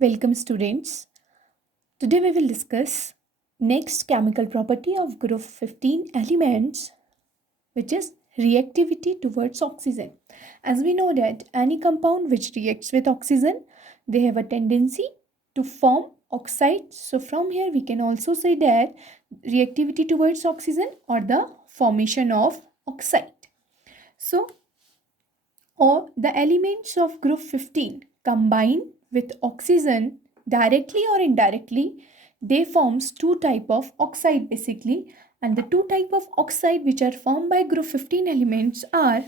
Welcome students. Today we will discuss next chemical property of group 15 elements, which is reactivity towards oxygen. As we know that any compound which reacts with oxygen, they have a tendency to form oxide. So from here we can also say that reactivity towards oxygen or the formation of oxide. So or the elements of group 15 combine with oxygen directly or indirectly, they forms two type of oxide basically, and the two type of oxide which are formed by group 15 elements are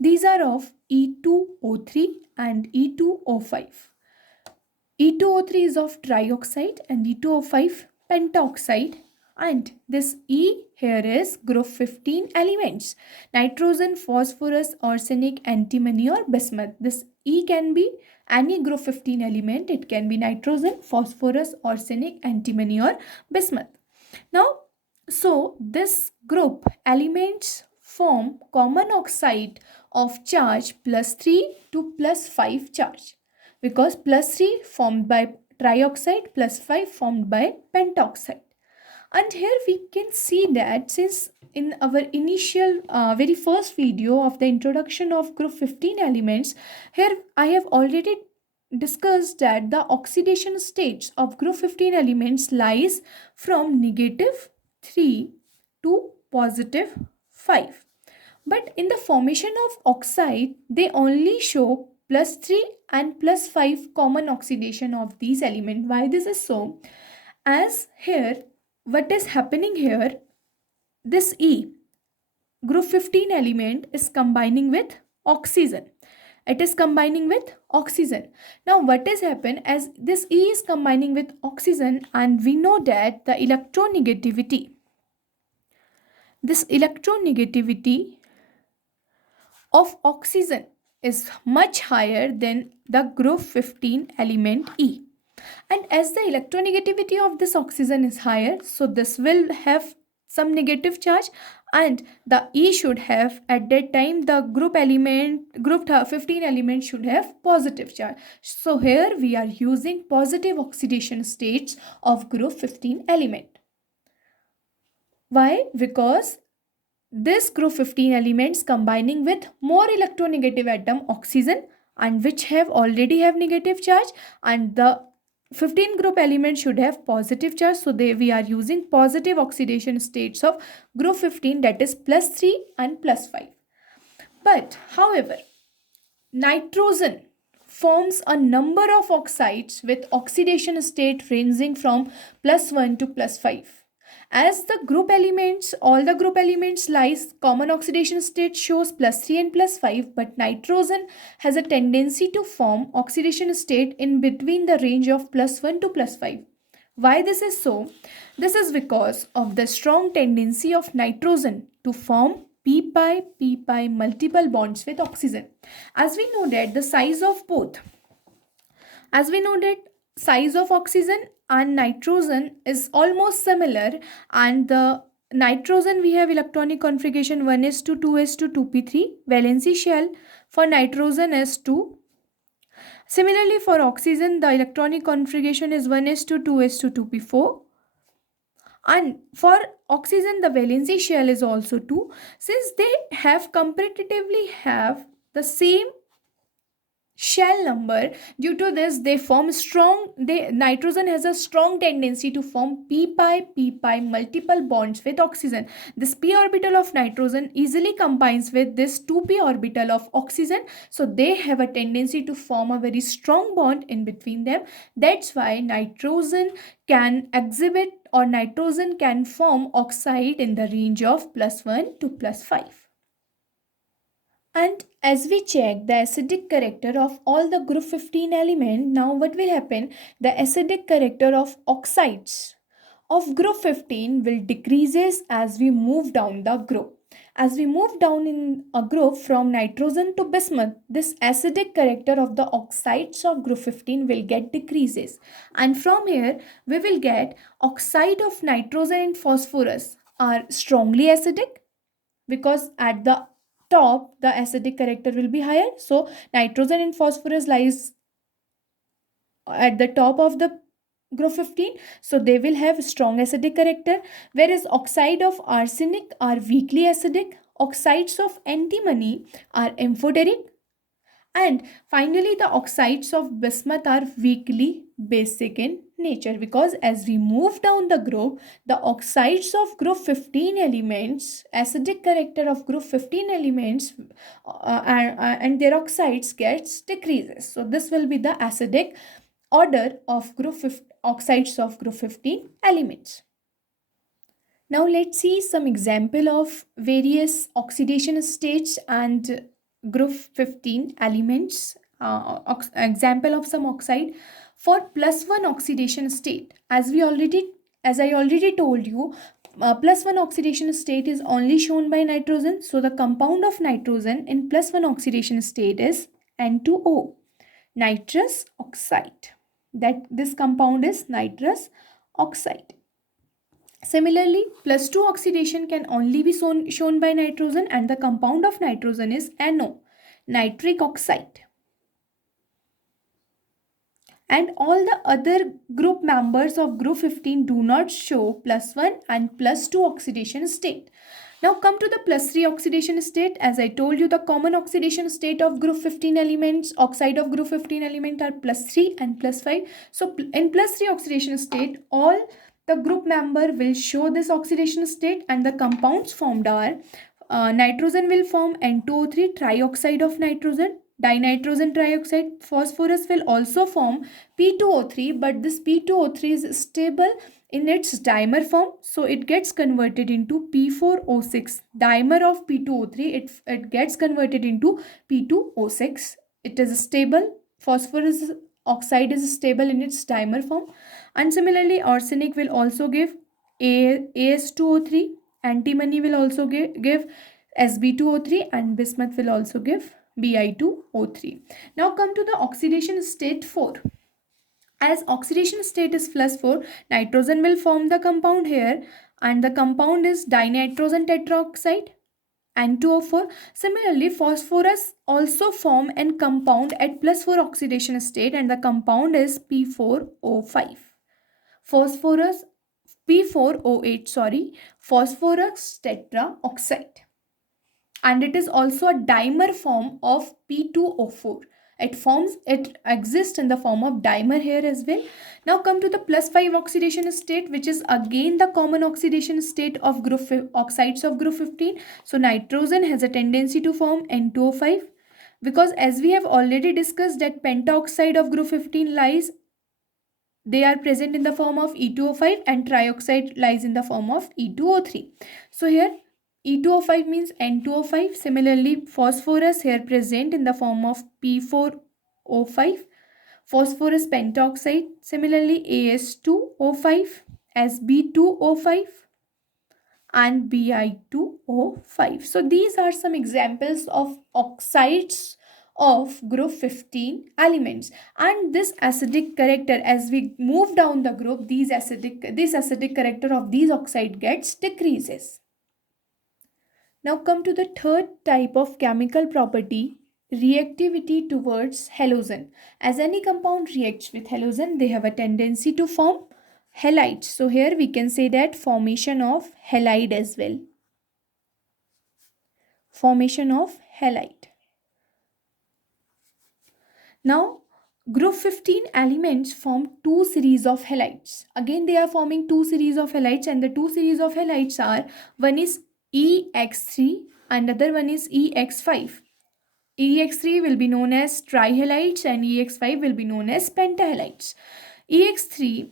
these are of E2O3 and E2O5. E2O3 is of trioxide and E2O5 pentaoxide, and this E here is group 15 elements: nitrogen, phosphorus, arsenic, antimony or bismuth. This E can be any group 15 element. It can be nitrogen, phosphorus, arsenic, antimony or bismuth. Now, so this group elements form common oxide of charge +3 to +5 charge, because +3 formed by trioxide, +5 formed by pentoxide. And here we can see that since in our initial very first video of the introduction of group 15 elements, here I have already discussed that the oxidation states of group 15 elements lies from -3 to +5. But in the formation of oxide, they only show +3 and +5 common oxidation of these elements. Why this is so? As here, what is happening here, this E, group 15 element is combining with oxygen. It is combining with oxygen. Now what has happened, as this E is combining with oxygen, and we know that the electronegativity, this electronegativity of oxygen is much higher than the group 15 element E. And as the electronegativity of this oxygen is higher, so this will have some negative charge, and the E should have, at that time the group 15 element should have positive charge. So here we are using positive oxidation states of group 15 element. Why? Because this group 15 elements combining with more electronegative atom oxygen, and which have already have negative charge, and the 15 group elements should have positive charge, so we are using positive oxidation states of group 15, that is +3 and +5. But however, nitrogen forms a number of oxides with oxidation state ranging from +1 to +5. As the group elements, all the group elements lies common oxidation state shows +3 and +5, but nitrogen has a tendency to form oxidation state in between the range of +1 to +5. Why this is so? This is because of the strong tendency of nitrogen to form p-pi multiple bonds with oxygen. As we know that the size of both, as we know that size of oxygen and nitrogen is almost similar, and the nitrogen we have electronic configuration 1s2 2s2 2p3, valency shell for nitrogen is 2. Similarly for oxygen the electronic configuration is 1s2 2s2 2p4, and for oxygen the valency shell is also 2. Since they have comparatively have the same shell number, due to this they form strong, nitrogen has a strong tendency to form p-pi multiple bonds with oxygen. This p orbital of nitrogen easily combines with this 2p orbital of oxygen, so they have a tendency to form a very strong bond in between them. That's why nitrogen can exhibit, or nitrogen can form oxide in the range of +1 to +5. And as we check the acidic character of all the group 15 element, now what will happen? The acidic character of oxides of group 15 will decreases as we move down the group. As we move down in a group from nitrogen to bismuth, this acidic character of the oxides of group 15 will get decreases. And from here, we will get oxide of nitrogen and phosphorus are strongly acidic, because at the top the acidic character will be higher. So nitrogen and phosphorus lies at the top of the group 15, so they will have strong acidic character, whereas oxide of arsenic are weakly acidic, oxides of antimony are amphoteric, and finally the oxides of bismuth are weakly basic in nature, because as we move down the group, the oxides of group 15 elements, acidic character of group 15 elements and their oxides gets decreases. So this will be the acidic order of oxides of group 15 elements. Now let's see some example of various oxidation states and group 15 elements. Example of some oxide for +1 oxidation state. As I already told you, +1 oxidation state is only shown by nitrogen. So the compound of nitrogen in +1 oxidation state is N2O, nitrous oxide. That this compound is nitrous oxide. Similarly, +2 oxidation can only be shown by nitrogen, and the compound of nitrogen is NO, nitric oxide. And all the other group members of group 15 do not show +1 and +2 oxidation state. Now come to the +3 oxidation state. As I told you, the common oxidation state of group 15 elements, oxide of group 15 element are +3 and +5. So in +3 oxidation state, all the group member will show this oxidation state, and the compounds formed are nitrogen will form N2O3, trioxide of nitrogen, dinitrogen trioxide. Phosphorus will also form P2O3, but this P2O3 is stable in its dimer form, so it gets converted into P4O6. Dimer of P2O3, it gets converted into P2O6. It is stable. Phosphorus oxide is stable in its dimer form. And similarly, arsenic will also give As2O3, antimony will also give Sb2O3, and bismuth will also give Bi2O3. Now come to the oxidation state 4. As oxidation state is +4, nitrogen will form the compound here, and the compound is dinitrogen tetroxide, N2O4. Similarly, phosphorus also form a compound at +4 oxidation state, and the compound is P4O5. Phosphorus P4O8, phosphorus tetraoxide. And it is also a dimer form of P2O4. It exists in the form of dimer here as well. Now come to the +5 oxidation state, which is again the common oxidation state of oxides of group 15. So nitrogen has a tendency to form N2O5, because as we have already discussed that pentaoxide of group 15 they are present in the form of E2O5, and trioxide lies in the form of E2O3. So here E2O5 means N2O5. Similarly, phosphorus here present in the form of P4O5, phosphorus pentoxide. Similarly, As2O5, Sb2O5, and Bi2O5. So these are some examples of oxides of group 15 elements, and this acidic character, as we move down the group, this acidic character of these oxide gets decreases. Now come to the third type of chemical property, reactivity towards halogen. As any compound reacts with halogen, they have a tendency to form halides. So here we can say that formation of halide as well. Formation of halide. Now group 15 elements form two series of halides. Again they are forming two series of halides, and the two series of halides are, one is EX3 and other one is EX5. EX3 will be known as trihalides and EX5 will be known as pentahalides. EX3,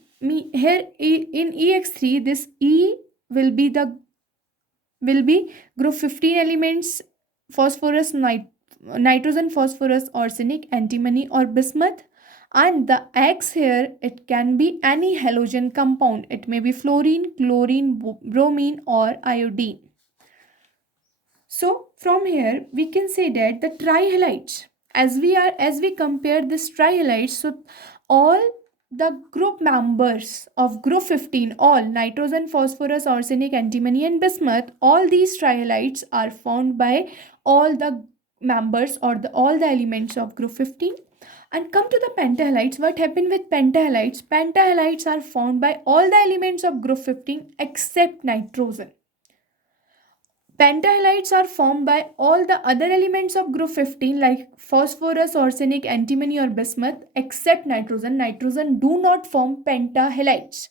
here in EX3 this E will be group 15 elements, phosphorus, nitrogen, phosphorus, arsenic, antimony or bismuth, and the X here, it can be any halogen compound. It may be fluorine, chlorine, bromine or iodine. So from here we can say that the trihalides, as we compare this trihalides, so all the group members of group 15, all nitrogen, phosphorus, arsenic, antimony and bismuth, all these trihalides are found by all the members or all the elements of group 15. And come to the pentahalides. What happened with pentahalides? Pentahalides are formed by all the elements of group 15 except nitrogen. Pentahalides are formed by all the other elements of group 15 like phosphorus, arsenic, antimony or bismuth except nitrogen. Nitrogen do not form pentahalides.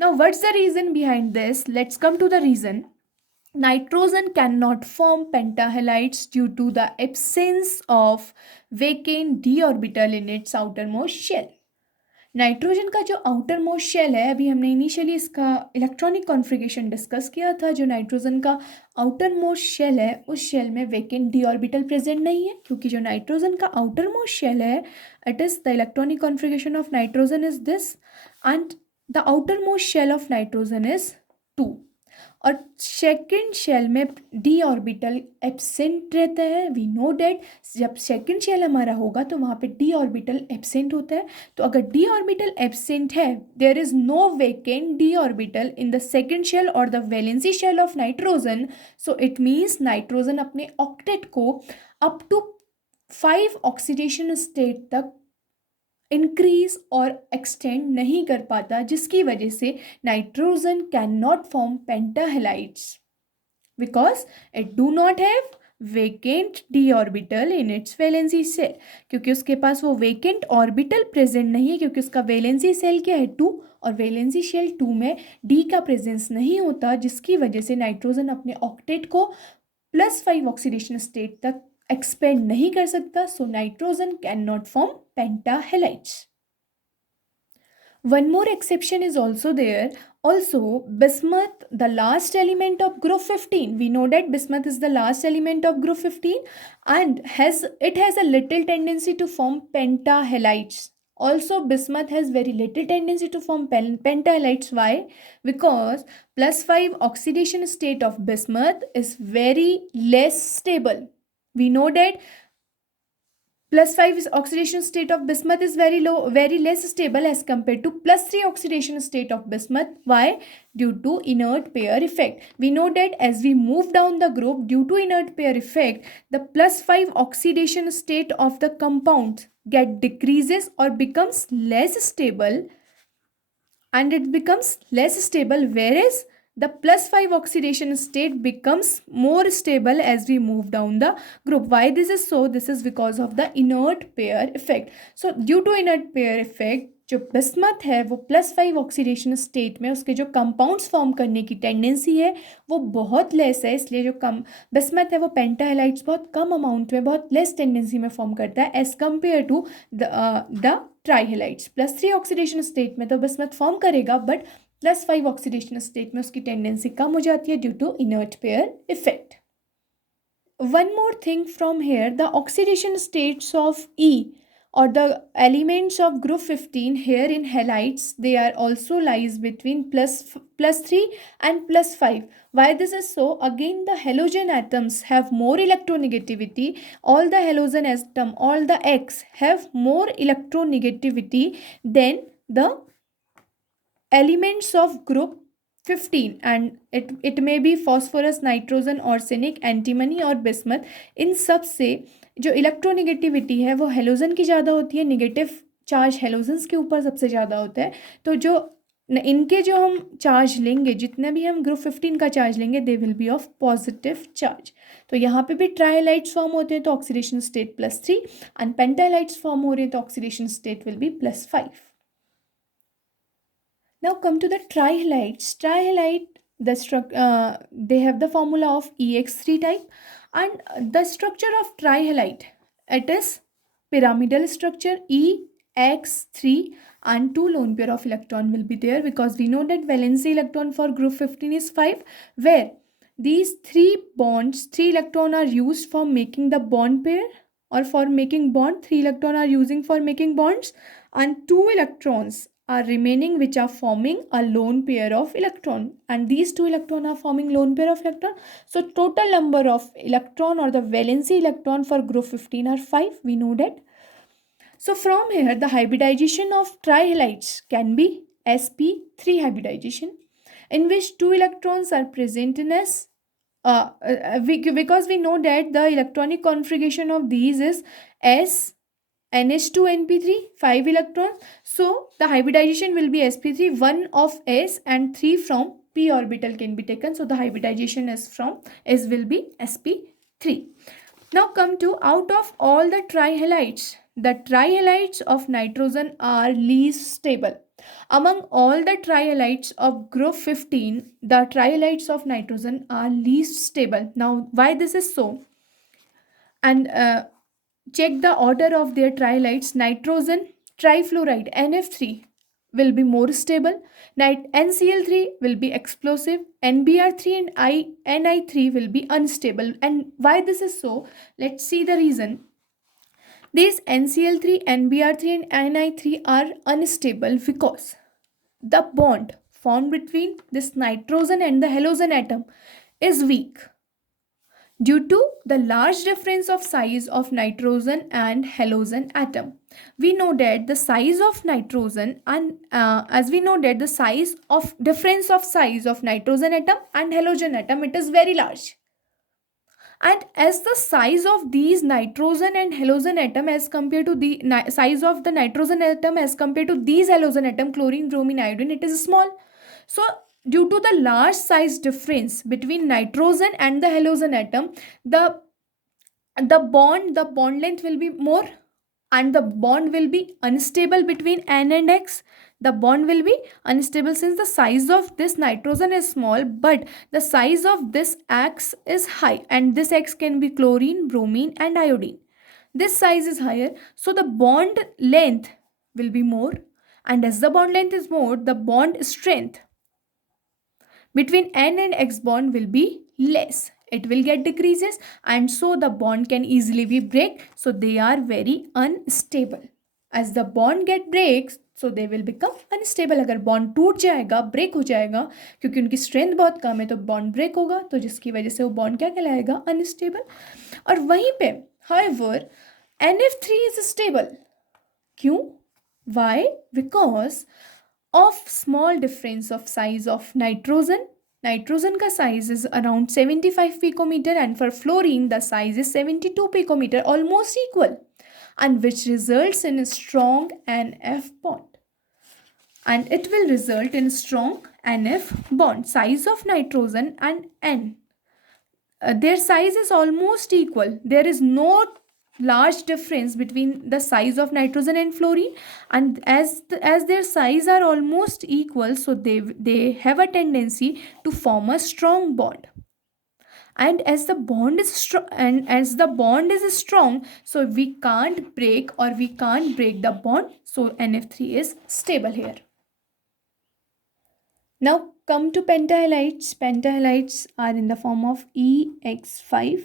Now what's the reason behind this? Let's come to the reason. Nitrogen cannot form pentahalides due to the absence of vacant d orbital in its outermost shell. Nitrogen का जो outer most shell है, अभी हमने initially इसका electronic configuration discuss किया था, जो nitrogen का आउटर मोस्ट शेल है उस शेल में वेकेंट डी ऑर्बिटल प्रेजेंट नहीं है, क्योंकि जो नाइट्रोजन का आउटर मोस्ट शेल है, it is the electronic configuration of nitrogen is this and the outermost shell of nitrogen is 2 और सेकेंड शेल में डी ऑर्बिटल एब्सेंट रहता है. वी नो डैट जब सेकेंड शेल हमारा होगा तो वहाँ पे डी ऑर्बिटल एब्सेंट होता है. तो अगर डी ऑर्बिटल एब्सेंट है, there is no vacant d orbital in the second shell और the valency shell of nitrogen. So it means nitrogen अपने ऑक्टेट को अप टू 5 ऑक्सीडेशन स्टेट तक इंक्रीज और एक्सटेंड नहीं कर पाता, जिसकी वजह से नाइट्रोजन can not form pentahalides because it do not have vacant d orbital in its valency shell. क्योंकि उसके पास वो वेकेंट ऑर्बिटल प्रेजेंट नहीं है, क्योंकि उसका वैलेंसी सेल क्या है 2 और वैलेंसी शेल 2 में डी का प्रेजेंस नहीं होता, जिसकी वजह से नाइट्रोजन अपने ऑक्टेट को +5 ऑक्सीडेशन स्टेट तक एक्सपेंड नहीं कर सकता. So nitrogen can not form pentahalides. One more exception is also there. Also, bismuth, the last element of group 15. We know that bismuth is the last element of group 15 and it has a little tendency to form pentahalides. Also, bismuth has very little tendency to form pentahalides. Why? Because +5 oxidation state of bismuth is very less stable. We know that +5 is oxidation state of bismuth is very low, very less stable as compared to +3 oxidation state of bismuth. Why? Due to inert pair effect. We know that as we move down the group, due to inert pair effect, the +5 oxidation state of the compound get decreases or becomes less stable, and it becomes less stable, whereas the +5 oxidation state becomes more stable as we move down the group. Why this is so? This is because of the inert pair effect. So due to inert pair effect, जो bismuth है वो +5 oxidation state में उसके जो compounds form करने की tendency है वो बहुत लेस है, इसलिए जो कम बिस्मथ है वो पेंटाहेलाइड्स बहुत कम अमाउंट में, बहुत लेस टेंडेंसी में फॉर्म करता है as compare to the trihalides. +3 oxidation state में तो बिस्मथ फॉर्म करेगा, बट +5 ऑक्सीडेशन स्टेट में उसकी टेंडेंसी कम हो जाती है due to inert pair effect. One more thing from here, the oxidation states of E or the elements of group 15 here in halides, they are also lies between +3 and +5. Why this is so? Again, the halogen atoms have more electronegativity. All the halogen atom, all the X have more electronegativity than the elements of group 15, and it may be phosphorus, nitrogen, arsenic, antimony और bismuth. इन सब से जो electronegativity है वो halogen की ज़्यादा होती है, निगेटिव चार्ज हेलोजन्स के ऊपर सबसे ज़्यादा होता है. तो जो इनके जो हम चार्ज लेंगे, जितने भी हम ग्रुप 15 का चार्ज लेंगे, they will be of positive charge. तो यहाँ पे भी ट्राइहेलाइड्स फॉर्म होते हैं तो ऑक्सीडेशन स्टेट +3 एंड पेंटाहेलाइड्स फॉर्म हो रहे हैं तो oxidation state will be +5. Now come to the trihalides. Trihalide, they have the formula of EX3 type, and the structure of trihalide, it is pyramidal structure EX3, and 2 lone pair of electron will be there, because we know that valency electron for group 15 is 5, where these 3 bonds, 3 electron are used for making the bond pair, or for making bond 3 electron are using for making bonds, and 2 electrons are remaining which are forming a lone pair of electron, and these 2 electron are forming lone pair of electron. So total number of electron or the valency electron for group 15 are 5. We know that. So from here the hybridization of trihalides can be sp3 hybridization, in which 2 electrons are present in s. Because we know that the electronic configuration of these is s NH2 NP3 5 electrons. So the hybridization will be sp3, 1 of S and 3 from p orbital can be taken. So the hybridization is from S will be sp3. Now come to, out of all the trihalides, the trihalides of nitrogen are least stable. Among all the trihalides of group 15, the trihalides of nitrogen are least stable. Now why this is so? And check the order of their trihalides. Nitrogen trifluoride NF3 will be more stable. NCl3 will be explosive. NBr3 and Ni3 will be unstable. And why this is so? Let's see the reason. These NCl3, NBr3 and Ni3 are unstable because the bond formed between this nitrogen and the halogen atom is weak due to the large difference of size of nitrogen and halogen atom. We know that the size of nitrogen and as we know that the size of difference of size of nitrogen atom and halogen atom, it is very large. And as the size of these nitrogen and halogen atom as compared to the size of the nitrogen atom as compared to these halogen atom, chlorine, bromine, iodine, it is small. So due to the large size difference between nitrogen and the halogen atom, the bond length will be more, and the bond will be unstable between N and X. The bond will be unstable since the size of this nitrogen is small, but the size of this X is high, and this X can be chlorine, bromine and iodine. This size is higher, so the bond length will be more, and as the bond length is more, the bond strength between N and X bond will be less. It will get decreases, and so the bond can easily be break. So they are very unstable. As the bond get breaks, so they will become unstable. अगर bond टूट जाएगा, break हो जाएगा, क्योंकि उनकी strength बहुत कम है, तो बॉन्ड ब्रेक होगा, तो जिसकी वजह से वो बॉन्ड क्या कहलाएगा, अनस्टेबल. और वहीं पे however NF3 is stable. क्यों? Why? Because of small difference of size of nitrogen. Nitrogen का size is around 75 picometer, and for fluorine the size is 72 picometer, almost equal, and which results in a strong NF bond. And it will result in strong NF bond. Size of nitrogen and N, their size is almost equal. There is no large difference between the size of nitrogen and fluorine, and as their size are almost equal, so they have a tendency to form a strong bond. And as the bond is strong, so we can't break the bond, so NF3 is stable here. Now come to pentahalides. Pentahalides are in the form of EX5.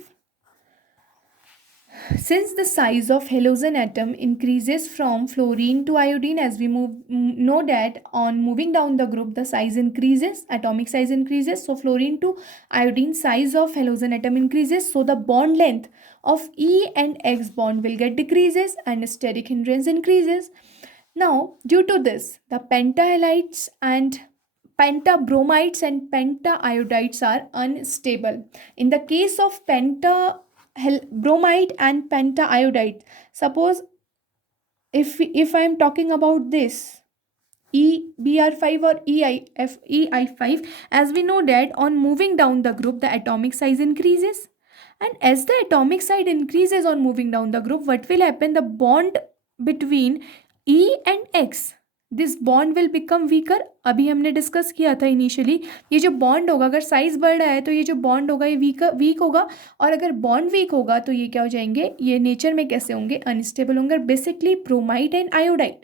Since the size of halogen atom increases from fluorine to iodine, as we know that on moving down the group, the size increases, atomic size increases. So fluorine to iodine, size of halogen atom increases. So the bond length of E and X bond will get decreases, and steric hindrance increases. Now, due to this, the pentahalides and pentabromides and pentaiodides are unstable. In the case of bromide and pentaiodide, suppose if I am talking about this EBr5 or EI5, as we know that on moving down the group, the atomic size increases, and as the atomic size increases on moving down the group, what will happen? The bond between E and X, this bond will become weaker. अभी हमने discuss किया था initially, ये जो bond होगा, अगर size बढ़ रहा है तो ये जो बॉन्ड होगा ये वीक होगा, और अगर बॉन्ड वीक होगा तो ये क्या हो जाएंगे, ये नेचर में कैसे होंगे, अनस्टेबल होंगे. Basically bromide and iodide,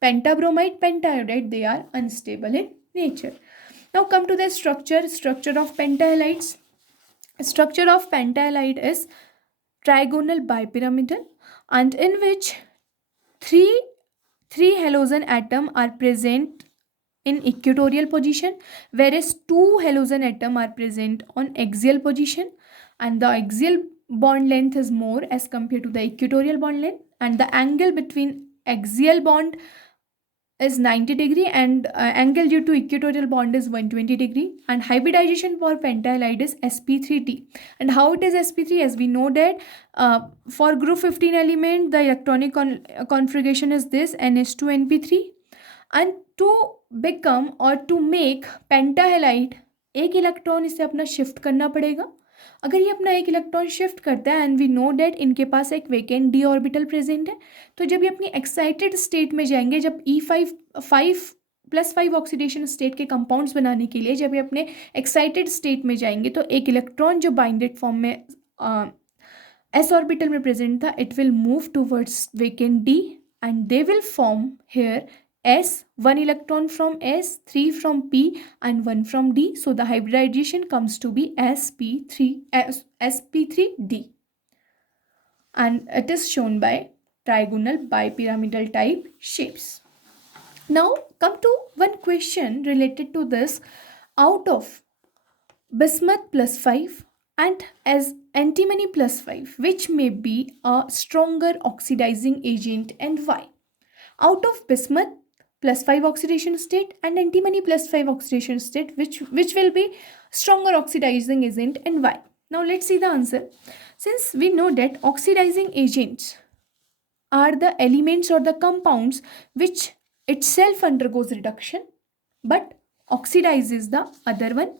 pentabromide, pentaiodide, they are unstable in nature. Now come to the structure of pentahalides. Structure of pentahalide is trigonal bipyramidal, and in which three halogen atom are present in equatorial position, whereas 2 halogen atom are present on axial position, and the axial bond length is more as compared to the equatorial bond length, and the angle between axial bond is 90 degree and angle due to equatorial bond is 120 degree, and hybridization for pentahalide is sp3t. And how it is sp3? As we know that for group 15 element the electronic configuration is this ns2np3, and to become or to make pentahalide एक electron इसे अपना shift करना पड़ेगा. अगर ये अपना एक electron shift करता है एंड वी नो डेट इनके पास एक वेकेंट डी ऑर्बिटल प्रेजेंट है, तो जब ये अपनी एक्साइटेड स्टेट में जाएंगे, जब E5+5 ऑक्सीडेशन स्टेट के कंपाउंड्स बनाने के लिए जब ये अपने एक्साइटेड स्टेट में जाएंगे, तो एक इलेक्ट्रॉन जो बाइंडेड फॉर्म में एस ऑर्बिटल में प्रेजेंट था, it will move towards vacant d and they will form here S, 1 electron from S, 3 from P and 1 from D. So the hybridization comes to be sp3d, and it is shown by trigonal bipyramidal type shapes. Now come to one question related to this. Out of bismuth plus 5 and as antimony plus 5, which may be a stronger oxidizing agent and why? Out of bismuth plus 5 oxidation state and antimony plus 5 oxidation state, which will be stronger oxidizing agent and why? Now let's see the answer. Since we know that oxidizing agents are the elements or the compounds which itself undergoes reduction but oxidizes the other one.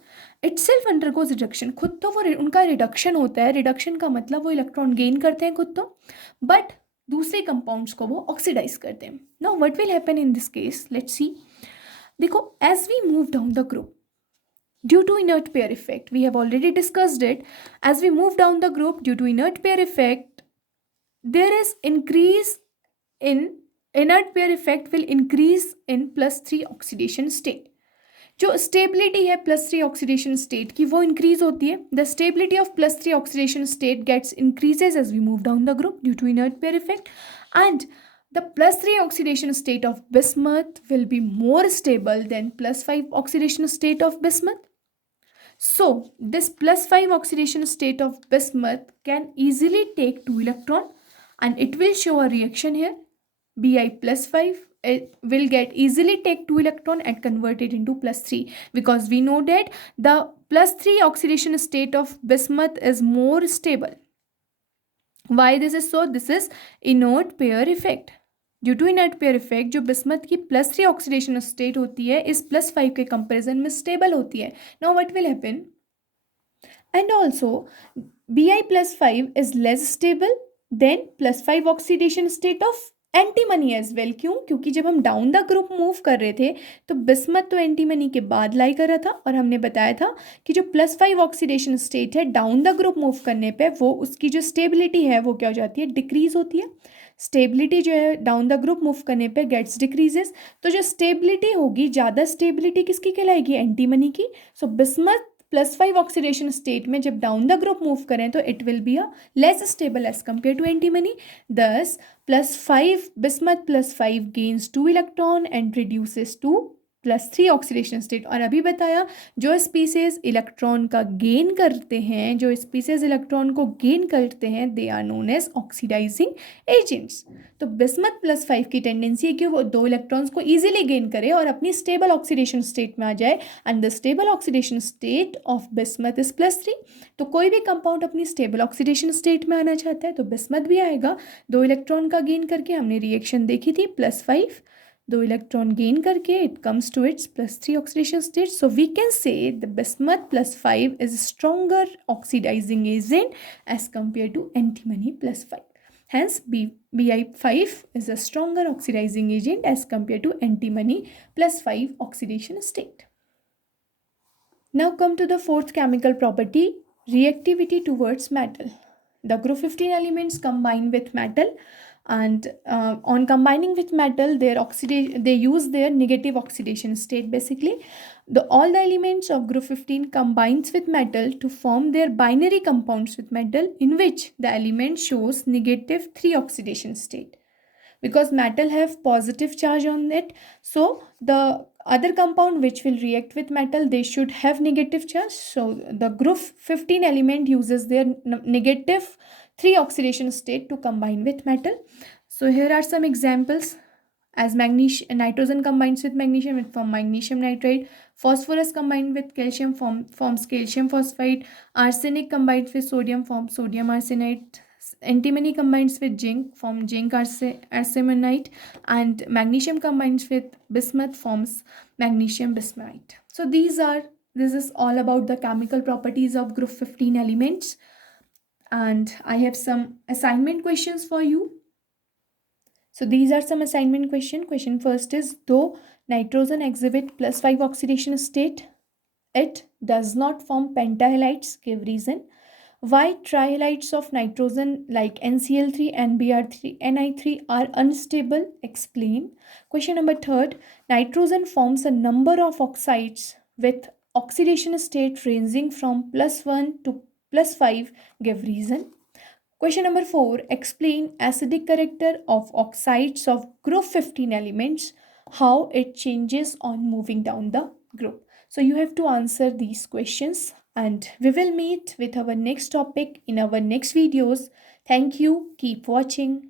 Itself undergoes reduction, खुद तो वो उनका reduction होता है. Reduction का मतलब वो electron gain करते हैं खुद तो, बट दूसरे कंपाउंड्स को वो ऑक्सीडाइज करते हैं. Now what will happen in this case, let's see. देखो, as we move down the group due to inert pair effect, we have already discussed it. As we move down the group due to inert pair effect, there is increase in inert pair effect will increase in +3 oxidation state. जो stability है +3 oxidation state की वो increase होती है. The stability of +3 oxidation state gets increases as we move down the group due to inert pair effect, and the +3 oxidation state of bismuth will be more stable than +5 oxidation state of bismuth. So this +5 oxidation state of bismuth can easily take 2 electron and it will show a reaction here. Bi+5, it will get easily take 2 electron and convert it into +3, because we know that the +3 oxidation state of bismuth is more stable. Why this is so? This is inert pair effect. Due to inert pair effect जो bismuth की +3 oxidation state होती है इस +5 के comparison में stable होती है. Now what will happen, and also Bi+5 is less stable than +5 oxidation state of antimony as well. क्यों? क्योंकि जब हम डाउन द ग्रुप मूव कर रहे थे तो बिस्मथ तो एंटीमनी के बाद लाई कर रहा था, और हमने बताया था कि जो +5 ऑक्सीडेशन स्टेट है डाउन द ग्रुप मूव करने पे वो उसकी जो स्टेबिलिटी है वो क्या हो जाती है, डिक्रीज होती है. स्टेबिलिटी जो है डाउन द ग्रुप मूव करने पे गेट्स डिक्रीजेस. तो जो स्टेबिलिटी होगी, ज़्यादा स्टेबिलिटी किसकी कहलाएगी, एंटीमनी की. सो बिस्मथ +5 ऑक्सीडेशन स्टेट में जब डाउन द ग्रुप मूव करें तो it will be a less stable as compare to antimony. Thus +5 bismuth +5 gains 2 electron and reduces to +3 oxidation state. और अभी बताया जो स्पीसीज इलेक्ट्रॉन का गेन करते हैं, जो स्पीसीज इलेक्ट्रॉन को गेन करते हैं, they are known as oxidising agents. तो बिस्मथ +5 की टेंडेंसी है कि वो 2 इलेक्ट्रॉन्स को ईजिली गेन करे और अपनी स्टेबल ऑक्सीडेशन स्टेट में आ जाए, and the stable oxidation state of bismuth is +3. तो कोई भी कंपाउंड अपनी स्टेबल ऑक्सीडेशन स्टेट में आना चाहता है तो बिस्मथ भी आएगा 2 इलेक्ट्रॉन का गेन करके. हमने रिएक्शन देखी थी, +5 2 इलेक्ट्रॉन गेन करके it comes to its +3 oxidation state. So we can say the bismuth +5 is stronger oxidising agent as compare to antimony +5. Hence, Bi5 is a stronger oxidizing agent as compared to antimony +5 oxidation state. Now come to the fourth chemical property, reactivity towards metal. The group 15 elements combine with metal, and on combining with metal, they use their negative oxidation state. Basically, all the elements of group 15 combines with metal to form their binary compounds with metal, in which the element shows -3 oxidation state. Because metal have positive charge on it, so the other compound which will react with metal, they should have negative charge. So the group 15 element uses their -3 oxidation state to combine with metal. So here are some examples. as magnesium, nitrogen combines with magnesium, it forms magnesium nitride. Phosphorus combined with calcium forms calcium phosphide. Arsenic combines with sodium forms sodium arsenite. Antimony combines with zinc form zinc arsenite, and magnesium combines with bismuth forms magnesium bismuthite. So this is all about the chemical properties of group 15 elements, and I have some assignment questions for you. So these are some assignment question. Question first is, though nitrogen exhibit plus 5 oxidation state, it does not form pentahalides. Give reason. Why trihalides of nitrogen like NCl3 and Br3 Ni3 are unstable? Explain. Question number third, nitrogen forms a number of oxides with oxidation state ranging from +1 to +5. Give reason. Question number 4, explain acidic character of oxides of group 15 elements, how it changes on moving down the group. So you have to answer these questions, and we will meet with our next topic in our next videos. Thank you. Keep watching.